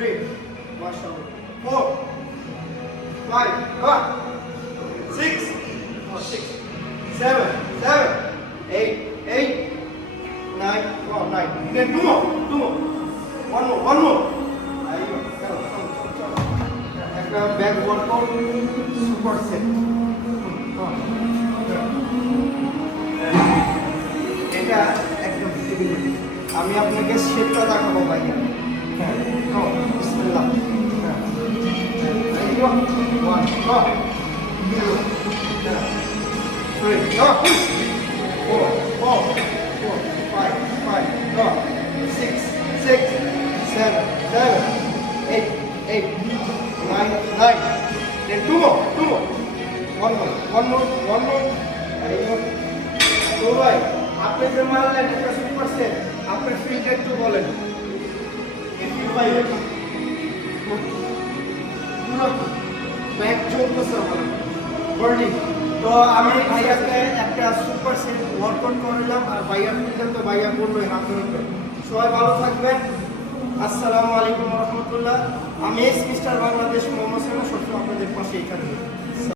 3 মাশাআল্লাহ 4 5 6 7 8 9 9 then two more one more ayo chalo একটা back workout super set এটা একদম টেবিল আমি আপনাকে শেপটা দেখাবো ভাই হ্যাঁ বিসমিল্লাহ হ্যাঁ আইও 1 go 2 3 go 4 5 go 6 7 8 9 then two more one more ayo তো ভাই আপনি যে মারলেন এটা সুপার সেট আপনি ফিল্ড একটু বলেন ভাই পুরো ব্যাক চলতেছে আমার বার্নিং তো আমি ভাইয়াকে একটা সুপার সেট ওয়ার্কআউট করলাম আর ভাইয়া ফিল্ড তো ভাইয়া করবে হাত ধরে সবাই ভালো থাকবেন আসসালামু আলাইকুম ওয়া রাহমাতুল্লাহ আমি মিস্টার বাংলাদেশ মোহাম্মদ সাহেব সবসময় আপনাদের পাশে এখানে